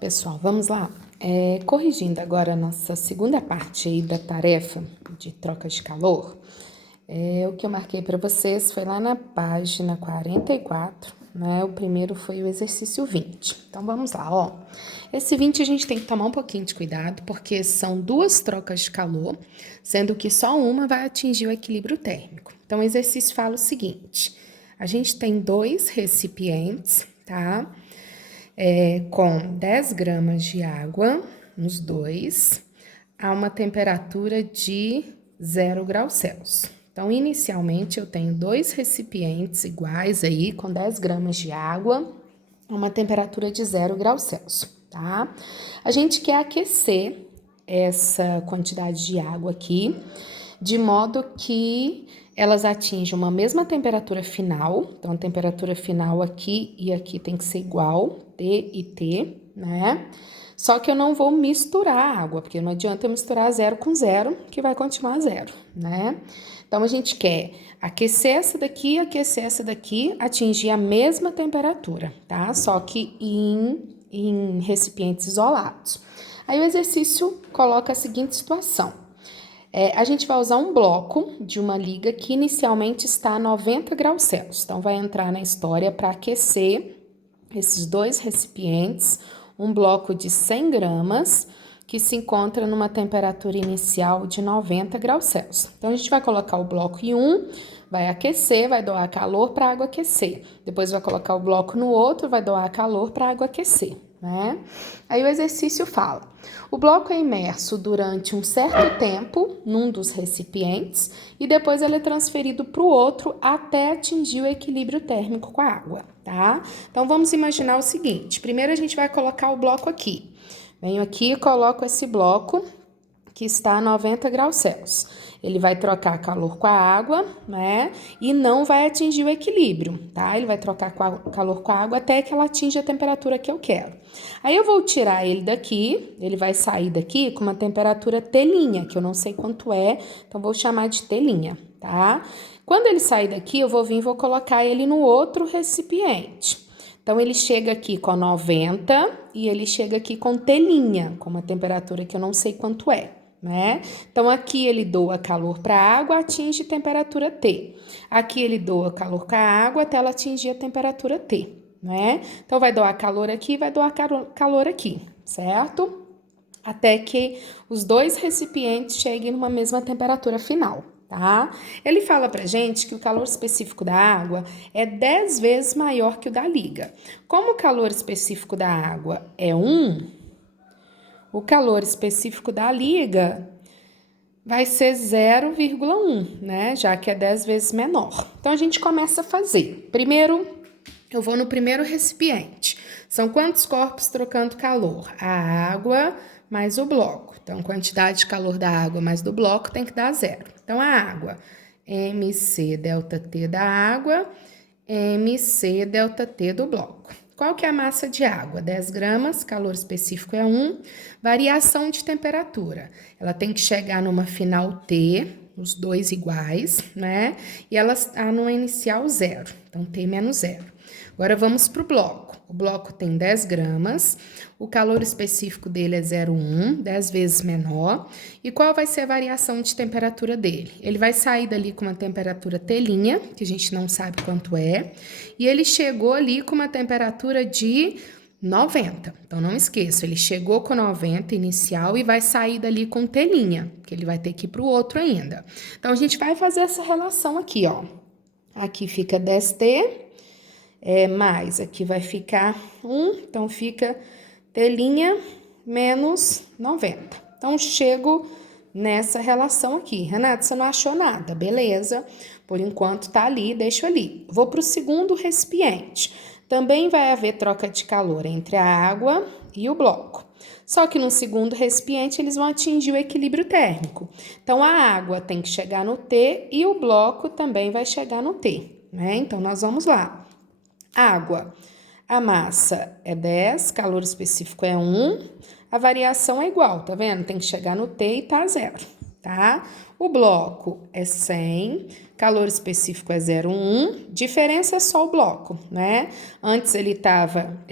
Pessoal, vamos lá. Corrigindo agora a nossa segunda parte aí da tarefa de troca de calor, o que eu marquei para vocês foi lá na página 44, né? O primeiro foi o exercício 20. Então, vamos lá, ó. Esse 20 a gente tem que tomar um pouquinho de cuidado, porque são duas trocas de calor, sendo que só uma vai atingir o equilíbrio térmico. Então, o exercício fala o seguinte: a gente tem dois recipientes, tá? Com 10 gramas de água nos dois, a uma temperatura de 0 graus Celsius. Então, inicialmente, eu tenho dois recipientes iguais aí, com 10 gramas de água, a uma temperatura de 0 graus Celsius, tá? A gente quer aquecer essa quantidade de água aqui, de modo que elas atingem uma mesma temperatura final. Então, a temperatura final aqui e aqui tem que ser igual, T e T, né? Só que eu não vou misturar a água, porque não adianta eu misturar 0 com 0, que vai continuar 0, né? Então, a gente quer aquecer essa daqui, atingir a mesma temperatura, tá? Só que em recipientes isolados. Aí o exercício coloca a seguinte situação. A gente vai usar um bloco de uma liga que inicialmente está a 90 graus Celsius. Então, vai entrar na história para aquecer esses dois recipientes, um bloco de 100 gramas, que se encontra numa temperatura inicial de 90 graus Celsius. Então, a gente vai colocar o bloco em um, vai aquecer, vai doar calor para a água aquecer. Depois vai colocar o bloco no outro, vai doar calor para a água aquecer, né? Aí o exercício fala: o bloco é imerso durante um certo tempo num dos recipientes e depois ele é transferido para o outro até atingir o equilíbrio térmico com a água, tá? Então vamos imaginar o seguinte: primeiro a gente vai colocar o bloco aqui. Venho aqui e coloco esse bloco que está a 90 graus Celsius. Ele vai trocar calor com a água, né? E não vai atingir o equilíbrio, tá? Ele vai trocar calor com a água até que ela atinja a temperatura que eu quero. Aí eu vou tirar ele daqui, ele vai sair daqui com uma temperatura telinha, que eu não sei quanto é, então vou chamar de telinha, tá? Quando ele sair daqui, eu vou vir e vou colocar ele no outro recipiente. Então, ele chega aqui com 90 e ele chega aqui com telinha, com uma temperatura que eu não sei quanto é, né? Então, aqui ele doa calor para a água, atinge temperatura T. Aqui ele doa calor com a água até ela atingir a temperatura T, né? Então, vai doar calor aqui, vai doar calor aqui, certo? Até que os dois recipientes cheguem numa mesma temperatura final, tá? Ele fala pra gente que o calor específico da água é 10 vezes maior que o da liga. Como o calor específico da água é 1, o calor específico da liga vai ser 0,1, né? Já que é 10 vezes menor. Então, a gente começa a fazer. Primeiro, eu vou no primeiro recipiente. São quantos corpos trocando calor? A água mais o bloco. Então, quantidade de calor da água mais do bloco tem que dar 0. Então, a água, MC delta T da água, MC delta T do bloco. Qual que é a massa de água? 10 gramas, calor específico é 1, variação de temperatura. Ela tem que chegar numa final T, os dois iguais, né? E ela está numa inicial 0, então T menos 0. Agora vamos para o bloco. O bloco tem 10 gramas, o calor específico dele é 0,1, 10 vezes menor. E qual vai ser a variação de temperatura dele? Ele vai sair dali com uma temperatura telinha, que a gente não sabe quanto é, e ele chegou ali com uma temperatura de 90. Então, não esqueça, ele chegou com 90 inicial e vai sair dali com telinha, que ele vai ter que ir para o outro ainda. Então, a gente vai fazer essa relação aqui, ó. Aqui fica 10T, mais aqui vai ficar 1, então fica telinha menos 90. Então, chego nessa relação aqui. Renata, você não achou nada? Beleza, por enquanto tá ali, deixo ali. Vou para o segundo recipiente. Também vai haver troca de calor entre a água e o bloco. Só que no segundo recipiente eles vão atingir o equilíbrio térmico. Então, a água tem que chegar no T e o bloco também vai chegar no T, né? Então, nós vamos lá. Água, a massa é 10, calor específico é 1, a variação é igual, tá vendo? Tem que chegar no T e tá 0, tá? O bloco é 100, calor específico é 0,1, diferença é só o bloco, né? Antes ele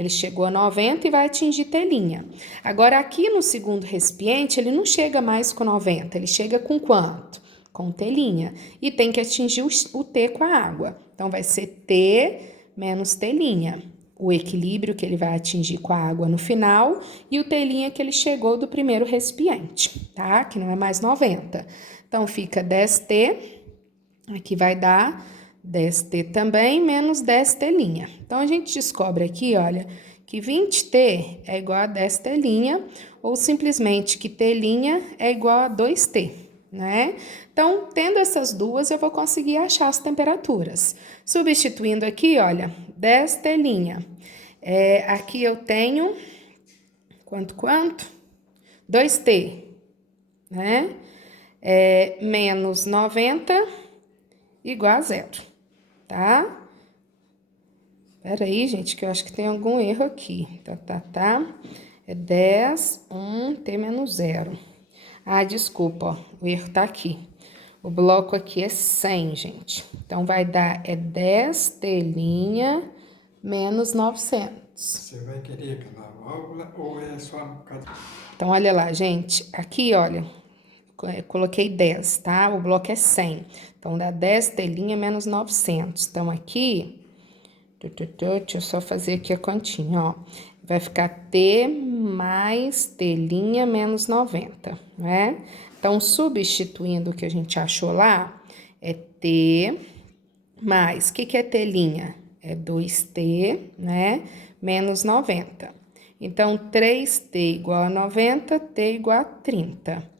chegou a 90 e vai atingir telinha. Agora aqui no segundo recipiente ele não chega mais com 90, ele chega com quanto? Com telinha. E tem que atingir o T com a água. Então vai ser T menos telinha. O equilíbrio que ele vai atingir com a água no final e o telinha que ele chegou do primeiro recipiente, tá? Que não é mais 90. Então, fica 10T, aqui vai dar 10T também, menos 10 telinha. Então, a gente descobre aqui, olha, que 20T é igual a 10 telinha, ou simplesmente que telinha é igual a 2T, né? Então, tendo essas duas, eu vou conseguir achar as temperaturas. Substituindo aqui, olha, 10 telinha. Aqui eu tenho, quanto? 2T, né? Menos 90 igual a 0, tá? Espera aí, gente, que eu acho que tem algum erro aqui. Tá. É 10, 1, T menos 0. Ah, desculpa, ó, o erro tá aqui. O bloco aqui é 100, gente. Então, vai dar 10 telinha menos 900. Você vai querer aquela válvula ou é só... Então, olha lá, gente. Aqui, olha, eu coloquei 10, tá? O bloco é 100. Então, dá 10 telinha menos 900. Então, aqui, deixa eu só fazer aqui a continha, ó. Vai ficar T mais telinha menos 90, né? Então, substituindo o que a gente achou lá, é T mais, o que é telinha? É 2T, né? Menos 90. Então, 3T igual a 90, T igual a 30.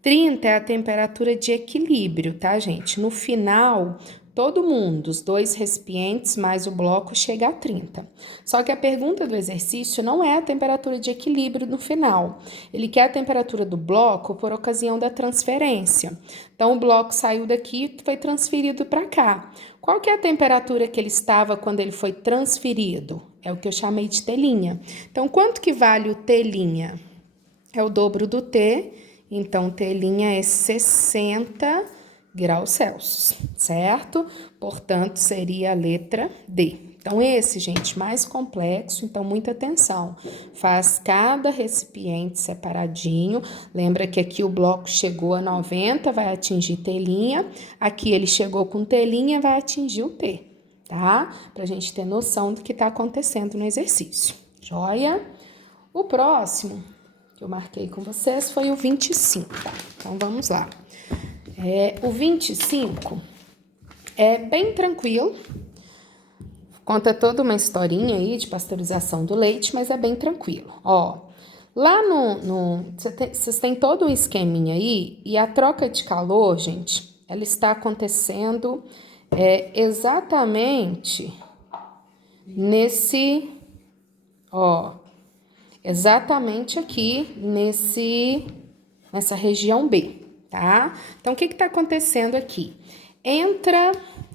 30 é a temperatura de equilíbrio, tá, gente? No final, todo mundo, os dois recipientes mais o bloco, chega a 30. Só que a pergunta do exercício não é a temperatura de equilíbrio no final. Ele quer a temperatura do bloco por ocasião da transferência. Então, o bloco saiu daqui e foi transferido para cá. Qual que é a temperatura que ele estava quando ele foi transferido? É o que eu chamei de telinha. Então, quanto que vale o telinha? É o dobro do T. Então, telinha é 60 graus Celsius, certo? Portanto, seria a letra D. Então, esse, gente, mais complexo, então muita atenção. Faz cada recipiente separadinho. Lembra que aqui o bloco chegou a 90, vai atingir telinha. Aqui ele chegou com telinha, vai atingir o T, tá? Pra gente ter noção do que tá acontecendo no exercício. Joia? O próximo que eu marquei com vocês foi o 25. Então, vamos lá. O 25 é bem tranquilo, conta toda uma historinha aí de pasteurização do leite, mas é bem tranquilo. Ó, lá vocês têm todo um esqueminha aí, e a troca de calor, gente, ela está acontecendo exatamente nesse, ó, exatamente aqui nessa região B, tá? Então, o que tá acontecendo aqui? Entra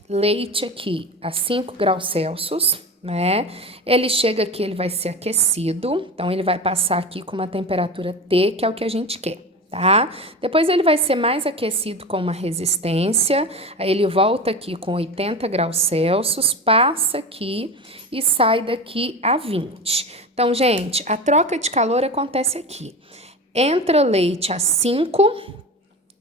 leite aqui a 5 graus Celsius, né? Ele chega aqui, ele vai ser aquecido, então ele vai passar aqui com uma temperatura T, que é o que a gente quer, tá? Depois ele vai ser mais aquecido com uma resistência, aí ele volta aqui com 80 graus Celsius, passa aqui e sai daqui a 20. Então, gente, a troca de calor acontece aqui. Entra leite a 5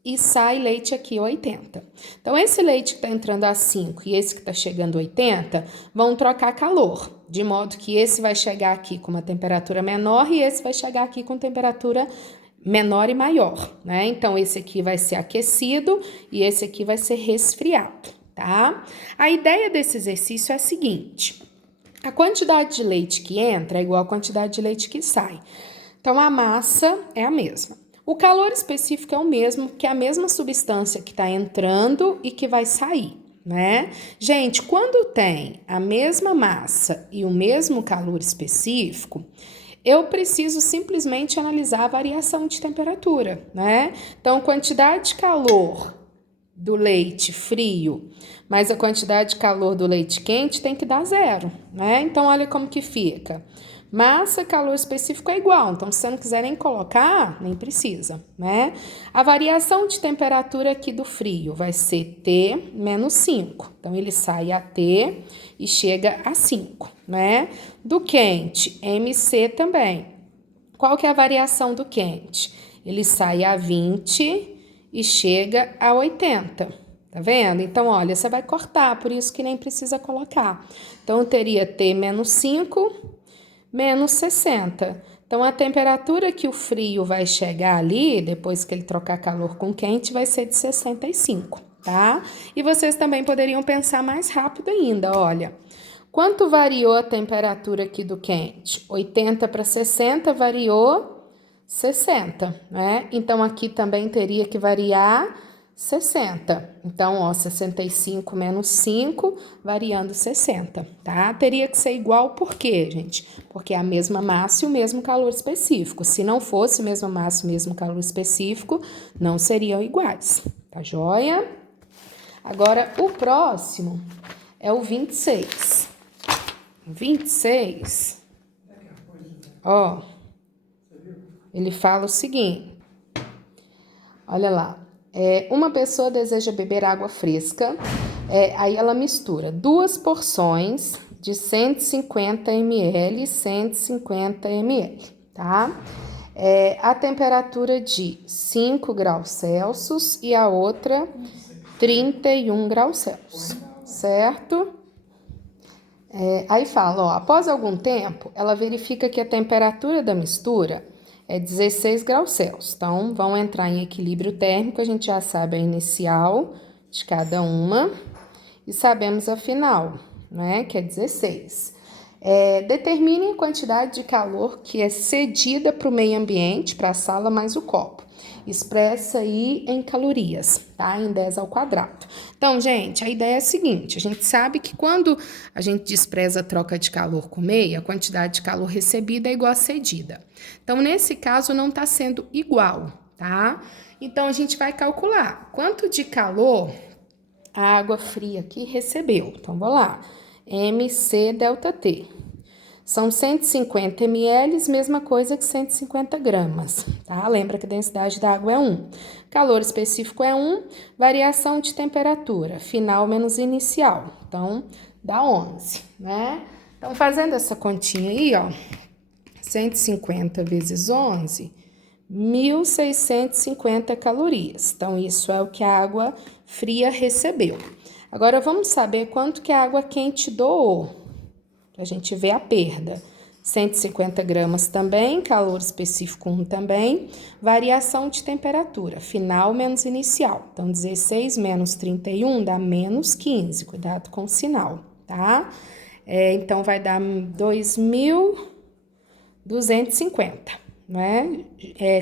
e sai leite aqui a 80. Então, esse leite que está entrando a 5 e esse que está chegando a 80 vão trocar calor, de modo que esse vai chegar aqui com uma temperatura menor e esse vai chegar aqui com temperatura menor e maior, né? Então, esse aqui vai ser aquecido e esse aqui vai ser resfriado, tá? A ideia desse exercício é a seguinte: a quantidade de leite que entra é igual à quantidade de leite que sai. Então, a massa é a mesma. O calor específico é o mesmo, que é a mesma substância que está entrando e que vai sair, né? Gente, quando tem a mesma massa e o mesmo calor específico, eu preciso simplesmente analisar a variação de temperatura, né? Então, quantidade de calor do leite frio, mais a quantidade de calor do leite quente tem que dar 0, né? Então, olha como que fica. Massa, calor específico é igual, então se você não quiser nem colocar, nem precisa, né? A variação de temperatura aqui do frio vai ser T menos 5. Então, ele sai a T e chega a 5, né? Do quente, MC também. Qual que é a variação do quente? Ele sai a 20 e chega a 80. Tá vendo? Então, olha, você vai cortar, por isso que nem precisa colocar. Então, teria T menos 5 menos 60. Então, a temperatura que o frio vai chegar ali, depois que ele trocar calor com quente, vai ser de 65, tá? E vocês também poderiam pensar mais rápido ainda, olha. Quanto variou a temperatura aqui do quente? 80 para 60 variou 60, né? Então, aqui também teria que variar 60. Então, ó, 65 menos 5, variando 60, tá? Teria que ser igual por quê, gente? Porque é a mesma massa e o mesmo calor específico. Se não fosse a mesma massa e o mesmo calor específico, não seriam iguais, tá joia? Agora, o próximo é o 26. 26, ó, ele fala o seguinte, olha lá, uma pessoa deseja beber água fresca, aí ela mistura 2 porções de 150 ml e 150 ml, tá? A temperatura de 5 graus Celsius e a outra 31 graus Celsius, certo? Aí fala, ó, após algum tempo, ela verifica que a temperatura da mistura é 16 graus Celsius. Então, vão entrar em equilíbrio térmico, a gente já sabe a inicial de cada uma e sabemos a final, né, que é 16. Determine a quantidade de calor que é cedida para o meio ambiente, para a sala mais o copo. Expressa aí em calorias, tá? Em 10 ao quadrado. Então, gente, a ideia é a seguinte, a gente sabe que quando a gente despreza a troca de calor com meio, a quantidade de calor recebida é igual a cedida. Então, nesse caso, não está sendo igual, tá? Então, a gente vai calcular quanto de calor a água fria aqui recebeu. Então, vou lá, MC delta T. São 150 ml, mesma coisa que 150 gramas, tá? Lembra que a densidade da água é 1. Calor específico é 1, variação de temperatura, final menos inicial. Então, dá 11, né? Então, fazendo essa continha aí, ó, 150 vezes 11, 1.650 calorias. Então, isso é o que a água fria recebeu. Agora, vamos saber quanto que a água quente doou. A gente vê a perda. 150 gramas também, calor específico 1 também, variação de temperatura, final menos inicial. Então, 16 menos 31 dá menos 15, cuidado com o sinal, tá? Então, vai dar 2.250, né?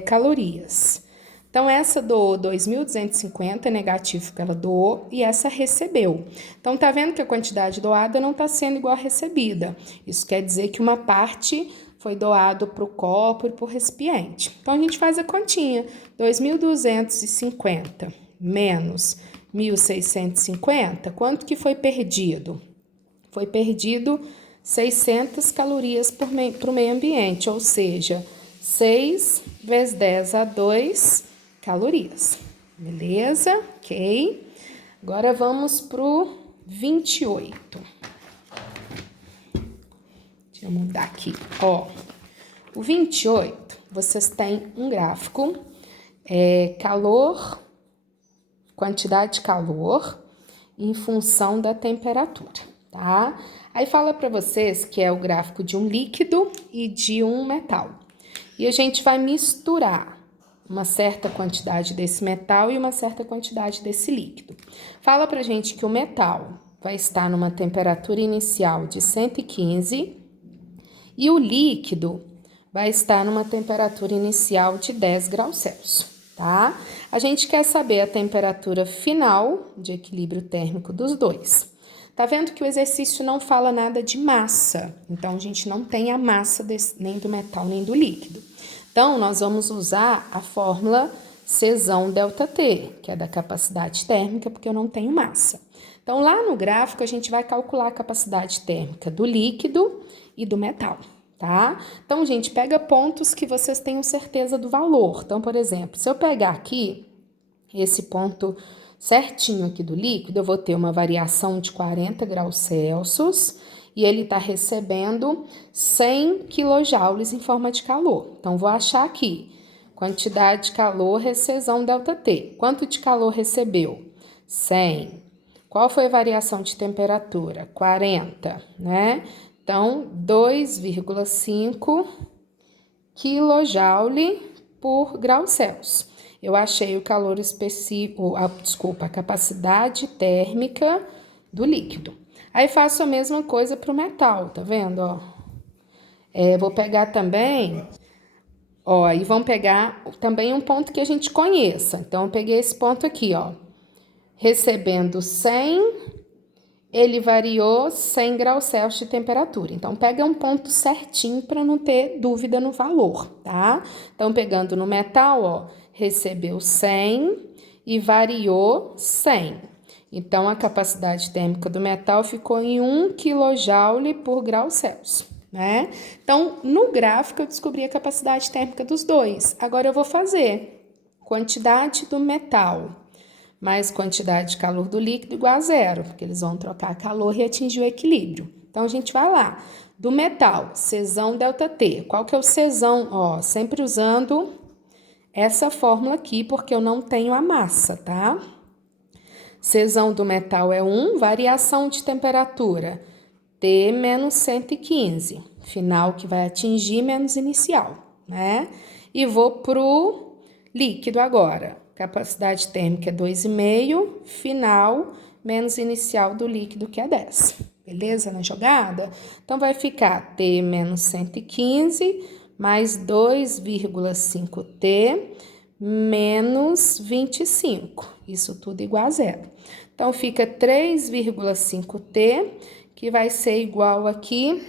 Calorias. Então, essa doou 2.250, negativo que ela doou, e essa recebeu. Então, tá vendo que a quantidade doada não está sendo igual a recebida. Isso quer dizer que uma parte foi doado para o copo e para o recipiente. Então, a gente faz a continha. 2.250 menos 1.650, quanto que foi perdido? Foi perdido 600 calorias para o meio ambiente, ou seja, 6 vezes 10 a 2 calorias, beleza? Ok? Agora vamos pro 28. Deixa eu mudar aqui, ó. O 28, vocês têm um gráfico, calor, quantidade de calor em função da temperatura, tá? Aí fala para vocês que é o gráfico de um líquido e de um metal. E a gente vai misturar uma certa quantidade desse metal e uma certa quantidade desse líquido. Fala pra gente que o metal vai estar numa temperatura inicial de 115 e o líquido vai estar numa temperatura inicial de 10 graus Celsius, tá? A gente quer saber a temperatura final de equilíbrio térmico dos dois. Tá vendo que o exercício não fala nada de massa, então a gente não tem a massa nem do metal nem do líquido. Então, nós vamos usar a fórmula Czão delta T, que é da capacidade térmica, porque eu não tenho massa. Então, lá no gráfico, a gente vai calcular a capacidade térmica do líquido e do metal, tá? Então, gente, pega pontos que vocês tenham certeza do valor. Então, por exemplo, se eu pegar aqui esse ponto certinho aqui do líquido, eu vou ter uma variação de 40 graus Celsius e ele está recebendo 100 quilojoules em forma de calor. Então, vou achar aqui, quantidade de calor, recessão ΔT. Quanto de calor recebeu? 100. Qual foi a variação de temperatura? 40, né? Então, 2,5 kJ por grau Celsius. Eu achei o calor específico, a capacidade térmica do líquido. Aí faço a mesma coisa para o metal, tá vendo? Ó? Vou pegar também, ó, e vamos pegar também um ponto que a gente conheça. Então, eu peguei esse ponto aqui, ó. Recebendo 100, ele variou 100 graus Celsius de temperatura. Então, pega um ponto certinho para não ter dúvida no valor, tá? Então, pegando no metal, ó, recebeu 100 e variou 100. Então, a capacidade térmica do metal ficou em 1 kJ por grau Celsius, né? Então, no gráfico, eu descobri a capacidade térmica dos dois. Agora, eu vou fazer quantidade do metal mais quantidade de calor do líquido igual a zero, porque eles vão trocar calor e atingir o equilíbrio. Então, a gente vai lá. Do metal, Czão ΔT. Qual que é o Czão? Ó, sempre usando essa fórmula aqui, porque eu não tenho a massa, tá? Czão do metal é 1, variação de temperatura, T menos 115. Final que vai atingir menos inicial, né? E vou pro líquido agora. Capacidade térmica é 2,5, final menos inicial do líquido, que é 10. Beleza na jogada? Então, vai ficar T menos 115 mais 2,5T menos 25. Isso tudo igual a zero. Então, fica 3,5T, que vai ser igual aqui,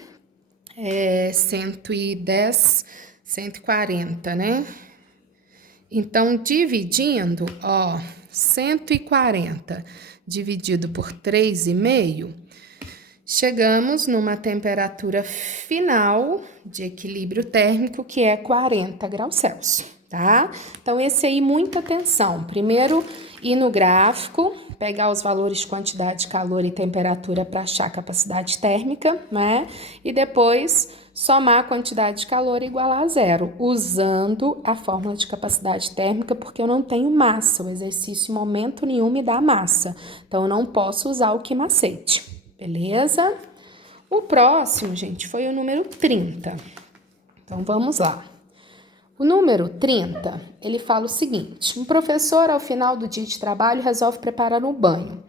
110, 140, né? Então, dividindo, ó, 140 dividido por 3,5, chegamos numa temperatura final de equilíbrio térmico, que é 40 graus Celsius, tá? Então, esse aí, muita atenção. Primeiro, ir no gráfico, pegar os valores de quantidade de calor e temperatura para achar a capacidade térmica, né? E depois somar a quantidade de calor igual a zero, usando a fórmula de capacidade térmica, porque eu não tenho massa. O exercício em momento nenhum me dá massa. Então, eu não posso usar o quimacete, beleza? O próximo, gente, foi o número 30. Então, vamos lá. O número 30, ele fala o seguinte: um professor, ao final do dia de trabalho, resolve preparar um banho.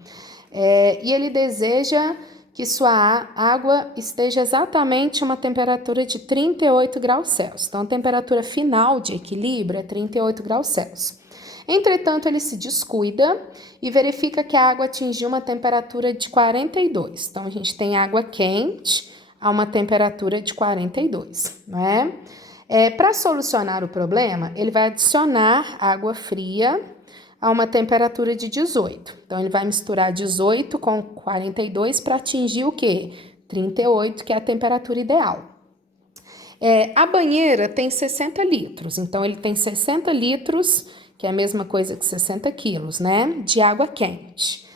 E ele deseja que sua água esteja exatamente a uma temperatura de 38 graus Celsius. Então, a temperatura final de equilíbrio é 38 graus Celsius. Entretanto, ele se descuida e verifica que a água atingiu uma temperatura de 42. Então, a gente tem água quente a uma temperatura de 42, né? Para solucionar o problema, ele vai adicionar água fria a uma temperatura de 18. Então, ele vai misturar 18 com 42 para atingir o quê? 38, que é a temperatura ideal. A banheira tem 60 litros, então ele tem 60 litros, que é a mesma coisa que 60 quilos, né? De água quente.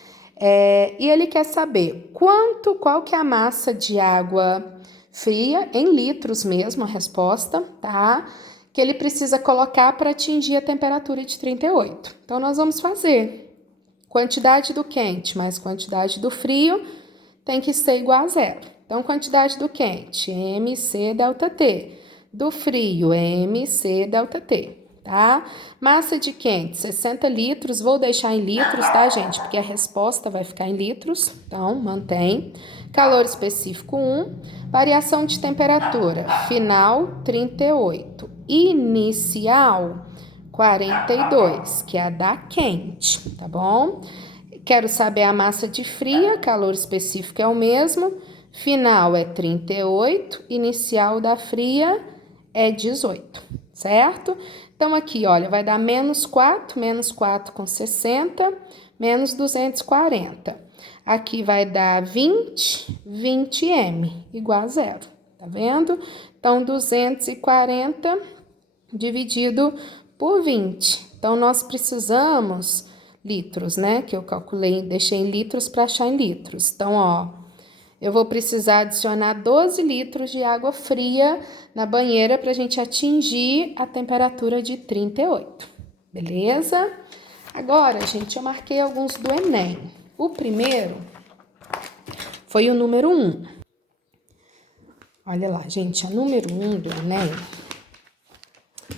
E ele quer saber qual que é a massa de água fria, em litros mesmo, a resposta, tá? Que ele precisa colocar para atingir a temperatura de 38. Então, nós vamos fazer quantidade do quente mais quantidade do frio tem que ser igual a zero. Então, quantidade do quente, mc ΔT. Do frio, mc ΔT, tá? Massa de quente, 60 litros. Vou deixar em litros, tá, gente? Porque a resposta vai ficar em litros. Então, mantém. Calor específico 1. Variação de temperatura, final 38. Inicial 42, que é a da quente, tá bom? Quero saber a massa de fria, calor específico é o mesmo. Final é 38, inicial da fria é 18, certo? Então, aqui, olha, vai dar menos 4 com 60, menos 240. Aqui vai dar 20 m, igual a zero, tá vendo? Então, 240 dividido por 20. Então, nós precisamos litros, né? Que eu calculei, deixei em litros para achar em litros. Então, ó, eu vou precisar adicionar 12 litros de água fria na banheira para a gente atingir a temperatura de 38. Beleza? Agora, gente, eu marquei alguns do Enem. O primeiro foi o número 1. Olha lá, gente, a número 1 do Enem,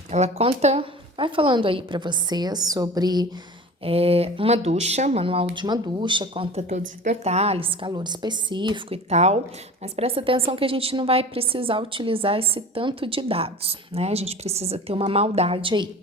ela conta, vai falando aí para vocês sobre uma ducha, manual de uma ducha, conta todos os detalhes, calor específico e tal, mas presta atenção que a gente não vai precisar utilizar esse tanto de dados, né? A gente precisa ter uma maldade aí.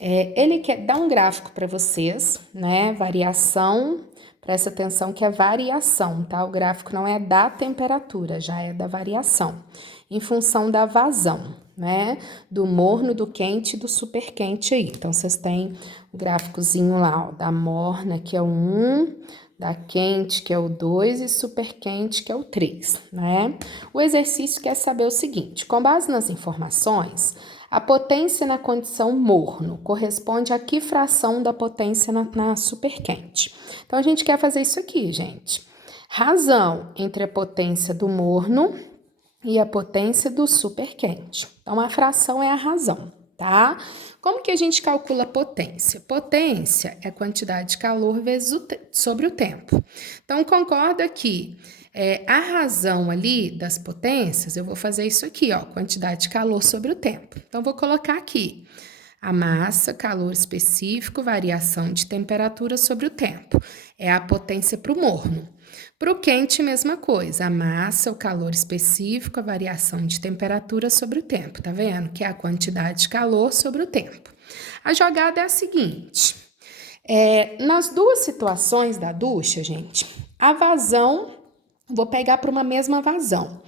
Ele quer dar um gráfico para vocês, né? Variação, presta atenção que é variação, tá? O gráfico não é da temperatura, já é da variação, em função da vazão, né? Do morno, do quente e do super quente aí. Então, vocês têm o gráficozinho lá, ó, da morna, que é o 1, da quente, que é o 2, e super quente, que é o 3, né? O exercício quer saber o seguinte: com base nas informações, a potência na condição morno corresponde a que fração da potência na superquente? Então, a gente quer fazer isso aqui, gente. Razão entre a potência do morno e a potência do superquente. Então, a fração é a razão, tá? Como que a gente calcula a potência? Potência é a quantidade de calor vezes sobre o tempo. Então, concorda que a razão ali das potências, eu vou fazer isso aqui, ó, quantidade de calor sobre o tempo. Então, vou colocar aqui a massa, calor específico, variação de temperatura sobre o tempo. É a potência para o morno. Para o quente, mesma coisa, a massa, o calor específico, a variação de temperatura sobre o tempo, tá vendo? Que é a quantidade de calor sobre o tempo. A jogada é a seguinte, nas duas situações da ducha, gente, a vazão, vou pegar para uma mesma vazão.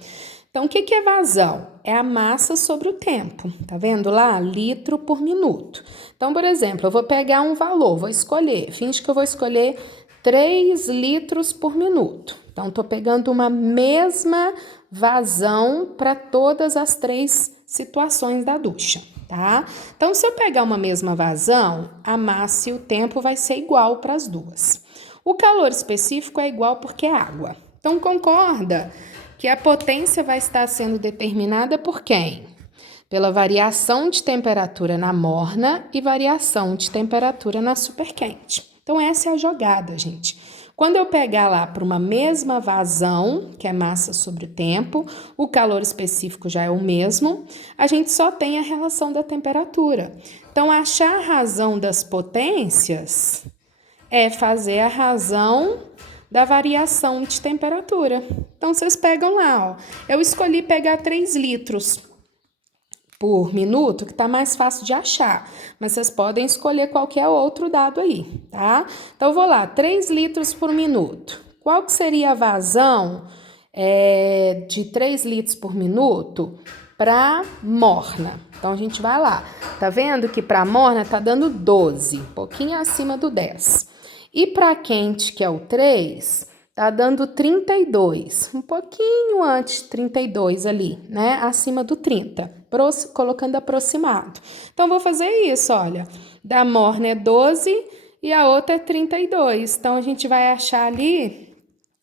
Então, o que é vazão? É a massa sobre o tempo, tá vendo lá? Litro por minuto. Então, por exemplo, eu vou pegar um valor, vou escolher, finge que eu vou escolher 3 litros por minuto. Então, estou pegando uma mesma vazão para todas as 3 situações da ducha, tá? Então, se eu pegar uma mesma vazão, a massa e o tempo vai ser igual para as duas. O calor específico é igual porque é água. Então, concorda que a potência vai estar sendo determinada por quem? Pela variação de temperatura na morna e variação de temperatura na superquente. Então, essa é a jogada, gente. Quando eu pegar lá para uma mesma vazão, que é massa sobre o tempo, o calor específico já é o mesmo, a gente só tem a relação da temperatura. Então, achar a razão das potências é fazer a razão da variação de temperatura. Então, vocês pegam lá, ó. Eu escolhi pegar 3 litros por minuto, que tá mais fácil de achar, mas vocês podem escolher qualquer outro dado aí, tá? Então, eu vou lá, 3 litros por minuto. Qual que seria a vazão de 3 litros por minuto para morna? Então, a gente vai lá. Tá vendo que para morna tá dando 12, um pouquinho acima do 10. E para quente, que é o 3, tá dando 32, um pouquinho antes de 32 ali, né? Acima do 30, colocando aproximado. Então, vou fazer isso, olha. Da morna é 12 e a outra é 32. Então, a gente vai achar ali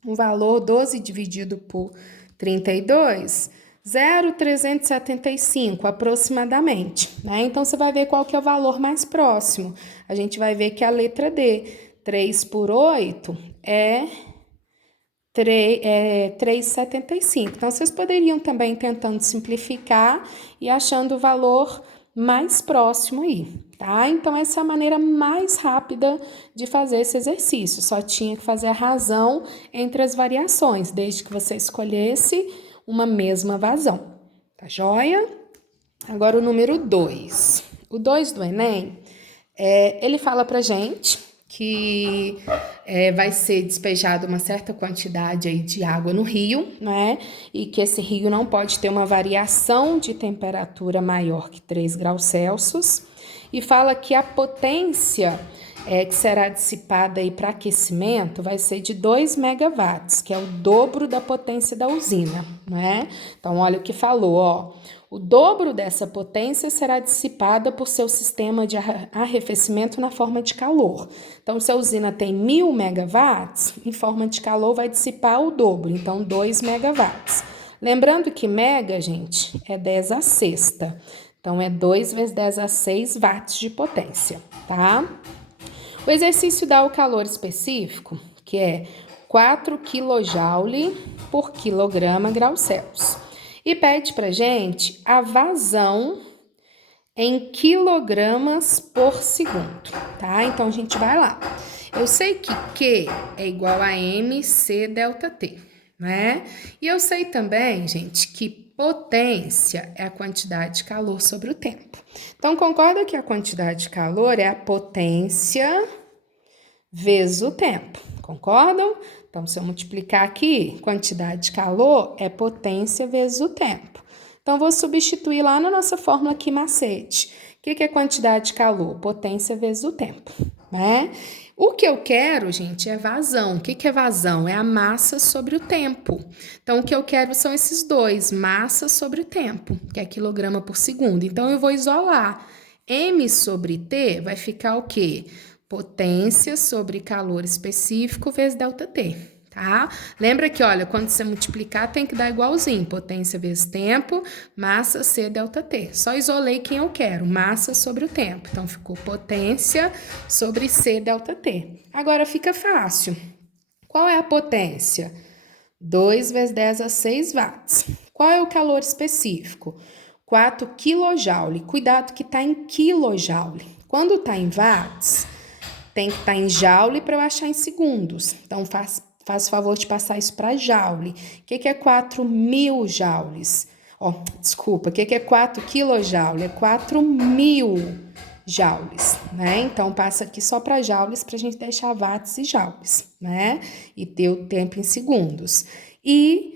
um valor 12 dividido por 32, 0,375 aproximadamente, né? Então, você vai ver qual que é o valor mais próximo. A gente vai ver que a letra D, 3 por 8 é 3,75. Então, vocês poderiam também tentando simplificar e achando o valor mais próximo aí, tá? Então, essa é a maneira mais rápida de fazer esse exercício. Só tinha que fazer a razão entre as variações, desde que você escolhesse uma mesma vazão. Tá joia? Agora, o número 2. O 2 do Enem, ele fala pra gente que vai ser despejada uma certa quantidade aí de água no rio, né? E que esse rio não pode ter uma variação de temperatura maior que 3 graus Celsius. E fala que a potência que será dissipada aí para aquecimento vai ser de 2 megawatts, que é o dobro da potência da usina, né? Então, olha o que falou, ó. O dobro dessa potência será dissipada por seu sistema de arrefecimento na forma de calor. Então, se a usina tem 1.000 megawatts, em forma de calor vai dissipar o dobro, então 2 megawatts. Lembrando que mega, gente, é 10 à sexta. Então, é 2 vezes 10 a 6 watts de potência, tá? O exercício dá o calor específico, que é 4 kJ por quilograma grau Celsius. E pede pra gente a vazão em quilogramas por segundo, tá? Então, a gente vai lá. Eu sei que Q é igual a MC delta T, né? E eu sei também, gente, que potência é a quantidade de calor sobre o tempo. Então, concorda que a quantidade de calor é a potência vezes o tempo, concordam? Então, se eu multiplicar aqui, quantidade de calor é potência vezes o tempo. Então, vou substituir lá na nossa fórmula aqui, macete. O que é quantidade de calor? Potência vezes o tempo, né? O que eu quero, gente, é vazão. O que é vazão? É a massa sobre o tempo. Então, o que eu quero são esses dois, massa sobre o tempo, que é quilograma por segundo. Então, eu vou isolar. M sobre T vai ficar o quê? Potência sobre calor específico vezes delta T, tá? Lembra que, olha, quando você multiplicar tem que dar igualzinho, potência vezes tempo, massa C delta T. Só isolei quem eu quero, massa sobre o tempo. Então, ficou potência sobre C delta T. Agora fica fácil. Qual é a potência? 2 vezes 10 a 6 watts. Qual é o calor específico? 4 kJ. Cuidado que está em kJ. Quando está em watts, tem que estar em joule para eu achar em segundos. Então, faz favor de passar isso para joule. O que é 4.000 joules? Desculpa, o que é 4 kJ? É 4.000 joules, né? Então, passa aqui só para joules para a gente deixar watts e joules, né? E ter o tempo em segundos. E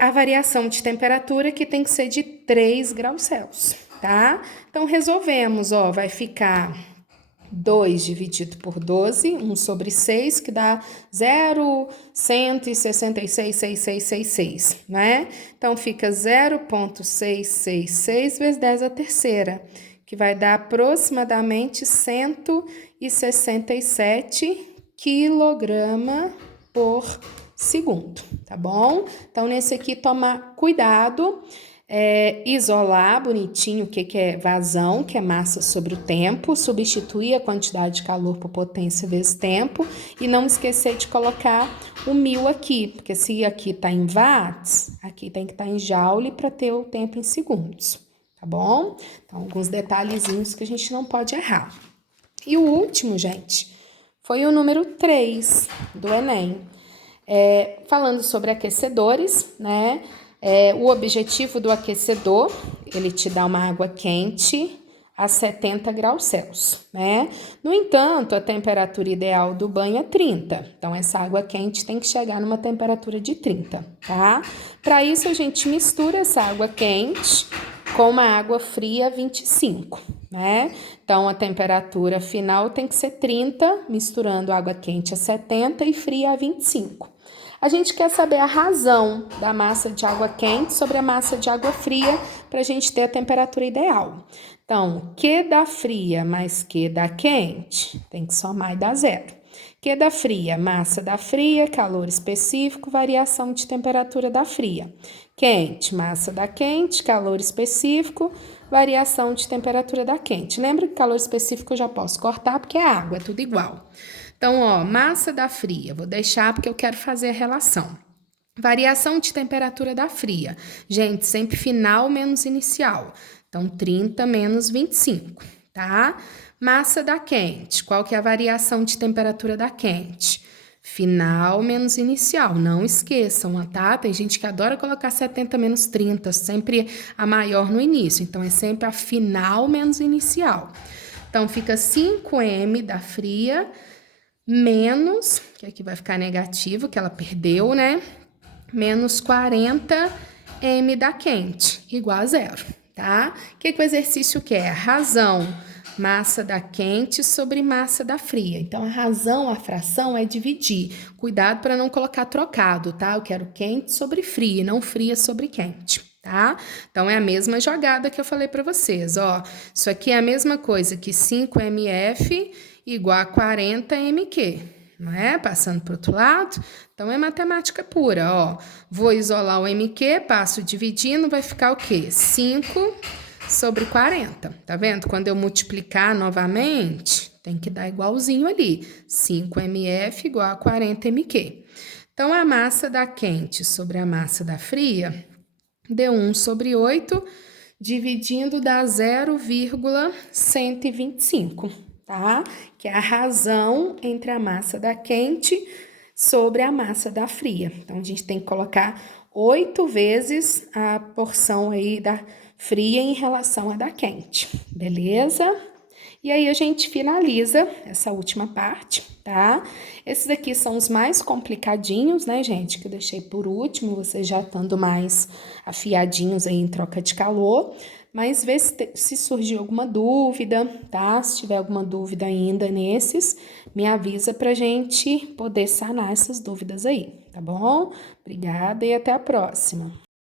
a variação de temperatura que tem que ser de 3 graus Celsius, tá? Então, resolvemos, vai ficar 2 dividido por 12, 1 sobre 6, que dá 0,166,6666, né? Então, fica 0,666 vezes 10 a terceira, que vai dar aproximadamente 167 quilograma por segundo, tá bom? Então, nesse aqui, tomar cuidado. Isolar bonitinho o que é vazão, que é massa sobre o tempo, substituir a quantidade de calor por potência vezes tempo e não esquecer de colocar o 1.000 aqui, porque se aqui está em watts, aqui tem que estar em joule para ter o tempo em segundos, tá bom? Então, alguns detalhezinhos que a gente não pode errar. E o último, gente, foi o número 3 do Enem, falando sobre aquecedores, né? O objetivo do aquecedor, ele te dá uma água quente a 70 graus Celsius, né? No entanto, a temperatura ideal do banho é 30. Então, essa água quente tem que chegar numa temperatura de 30, tá? Para isso, a gente mistura essa água quente com uma água fria a 25, né? Então, a temperatura final tem que ser 30, misturando água quente a 70 e fria a 25. A gente quer saber a razão da massa de água quente sobre a massa de água fria para a gente ter a temperatura ideal. Então, Q da fria mais Q da quente, tem que somar e dar zero. Q da fria, massa da fria, calor específico, variação de temperatura da fria. Quente, massa da quente, calor específico, variação de temperatura da quente. Lembra que calor específico eu já posso cortar porque é água, é tudo igual. Então, massa da fria, vou deixar porque eu quero fazer a relação. Variação de temperatura da fria. Gente, sempre final menos inicial. Então, 30 menos 25, tá? Massa da quente, qual que é a variação de temperatura da quente? Final menos inicial, não esqueçam, tá? Tem gente que adora colocar 70 menos 30, sempre a maior no início. Então, é sempre a final menos inicial. Então, fica 5M da fria menos, que aqui vai ficar negativo, que ela perdeu, né? Menos 40 M da quente, igual a zero, tá? O que o exercício quer? Razão, massa da quente sobre massa da fria. Então, a razão, a fração é dividir. Cuidado para não colocar trocado, tá? Eu quero quente sobre fria, não fria sobre quente. tá? Então, é a mesma jogada que eu falei para vocês, ó. Isso aqui é a mesma coisa que 5 mF igual a 40 mQ, não é? Passando para o outro lado. Então, é matemática pura, ó. Vou isolar o mQ, passo dividindo, vai ficar o quê? 5 sobre 40, tá vendo? Quando eu multiplicar novamente, tem que dar igualzinho ali. 5 mF igual a 40 mQ. Então, a massa da quente sobre a massa da fria deu 1 sobre 8, dividindo dá 0,125, tá? Que é a razão entre a massa da quente sobre a massa da fria. Então, a gente tem que colocar 8 vezes a porção aí da fria em relação à da quente, beleza? E aí, a gente finaliza essa última parte, tá? Esses aqui são os mais complicadinhos, né, gente? Que eu deixei por último, vocês já estando mais afiadinhos aí em troca de calor. Mas vê se surgiu alguma dúvida, tá? Se tiver alguma dúvida ainda nesses, me avisa pra gente poder sanar essas dúvidas aí, tá bom? Obrigada e até a próxima.